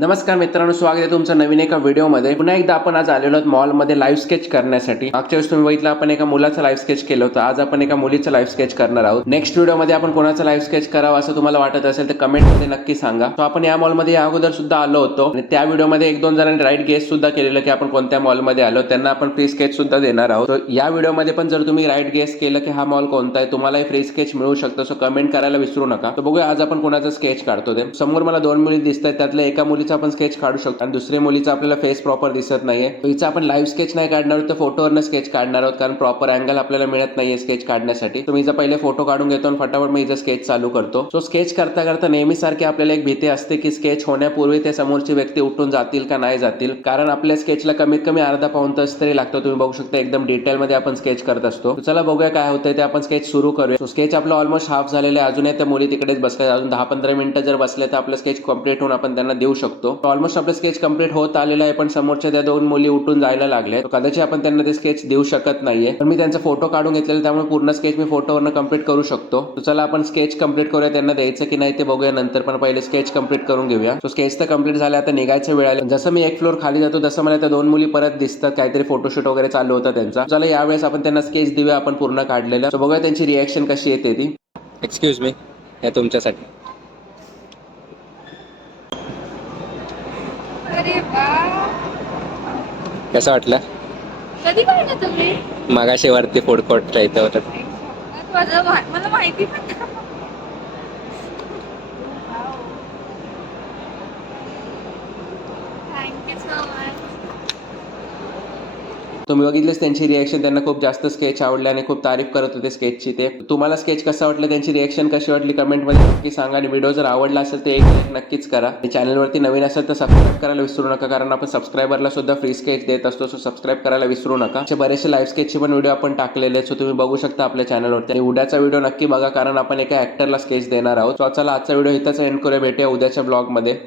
नमस्कार मित्रांनो, स्वागत आहे तुमचं नवीन एका व्हिडिओमध्ये. पुन्हा एकदा आपण आज आलेलो आहोत मॉलमध्ये लाईव्ह स्केच करण्यासाठी. मागच्या वेळेस तुम्ही बघितलं आपण एका मुलाचं लाईव्ह स्केच केलं होतं. आज आपण एका मुलीचं लाईव्ह स्केच करणार आहोत. नेक्स्ट व्हिडिओमध्ये आपण कोणाचं लाईव्ह स्केच करावं असं तुम्हाला वाटत असेल तर कमेंटमध्ये नक्की सांगा. तो आपण या मॉलमध्ये या अगोदर सुद्धा आलो होतो आणि त्या व्हिडिओमध्ये एक दोन जणांनी राईट गेस सुद्धा केलेलं की आपण कोणत्या मॉलमध्ये आलो, त्यांना आपण फ्री स्केच सुद्धा देणार आहोत. या व्हिडिओमध्ये पण जर तुम्ही राईट गेस केलं की हा मॉल कोणता आहे, तुम्हालाही फ्री स्केच मिळू शकतं. सो कमेंट करायला विसरू नका. तर बघूया आज आपण कोणाचं स्केच काढतो ते. समोर मला दोन मुली दिसत आहेत, त्यातल्या एका मुलीचा आपण स्केच काढू शकतो आणि दुसऱ्या मुलीचा आपल्याला फेस प्रॉपर दिसत नाहीये. हिचा आपण लाईव्ह स्केच नाही काढणार आहोत, तर फोटोवरनं स्केच काढणार आहोत, कारण प्रॉपर अँगल आपल्याला मिळत नाहीये स्केच काढण्यासाठी. तर मी हिचा पहिले फोटो काढून घेतो आणि फटाफट मी हिचा स्केच चालू करतो. सो स्केच करता करता नेहमी सारखी आपल्याला एक भीती असते की स्केच होण्यापूर्वी ते समोरची व्यक्ती उठून जातील का नाही जातील, कारण आपल्या स्केचला कमीत कमी अर्धा पाऊण तास तरी लागतो. तुम्ही बघू शकता एकदम डिटेलमध्ये आपण स्केच करत असतो. चला बघूया काय होतंय ते. आपण स्केच सुरू करूया. स्केच आपलं ऑलमोस्ट हाफ झालेलं आहे. अजूनही त्या मुली तिकडेच बसल्या. अजून 10-15 मिनिटं जर बसले तर आपलं स्केच कंप्लीट होऊन आपण त्यांना देऊ शकतो. ऑलमोस्ट आपलं स्केच कंप्लीट होत आलेलं आहे, पण समोरच्या त्या दोन मुली उठून जायला लागले. कदाचित आपण त्यांना ते स्केच देऊ शकत नाहीये, पण मी त्यांचा फोटो काढून घेतलेला, त्यामुळे पूर्ण स्केच मी फोटोवरनं कंप्लीट करू शकतो. तर चला आपण स्केच कंप्लीट करूया. त्यांना द्यायचं की नाही ते बघूया नंतर, पण पहिले स्केच कंप्लीट करून घेऊया. सो स्केच तर कंप्लीट झालं, आता निघायचं वेळ आलं. जसं मी एक फ्लोर खाली जातो तसं मला त्या दोन मुली परत दिसतात. काहीतरी फोटोशूट वगैरे चालू होता त्यांचा. चला यावेळेस आपण त्यांना स्केच देऊया आपण पूर्ण काढलेलं. सो बघूया त्यांची रिएक्शन कशी येते ती. एक्सक्यूज मी, हे तुमच्यासाठी. अरे वाह! कसं वाटलं? कधी पाहिलं तुम्ही? मगाशी वरती फूड कोर्टच्या इथं होतं. मला माहिती पण नाही. Thank you so much. तुम्ही बघितलेच त्यांची रिएक्शन. त्यांना खूप जास्त स्केच आवडले आणि खूप तारीफ करत होते स्केचची. ते तुम्हाला स्केच कसं वाटलं, त्यांची रिएक्शन कशी वाटली कमेंटमध्ये नक्की सांगा. आणि व्हिडिओ जर आवडला असेल तर एक लाईक नक्कीच करा. आणि चॅनलवरती नवीन असेल तर सबस्क्राईब करायला विसरू नका, कारण आपण सबस्क्रायबरला सुद्धा फ्री स्केच देत असतो. सो सबस्क्राईब करायला विसरू नका. असे बरेचसे लाईव्ह स्केचचे पण व्हिडिओ आपण टाकलेले आहेत, सो तुम्ही बघू शकता आपल्या चॅनलवरती. आणि उद्याचा व्हिडिओ नक्की बघा, कारण आपण एका ऍक्टरला स्केच देणार आहोत. सो चला आजचा व्हिडिओ इथंच एंड करूया. भेटूया उद्याच्या ब्लॉगमध्ये.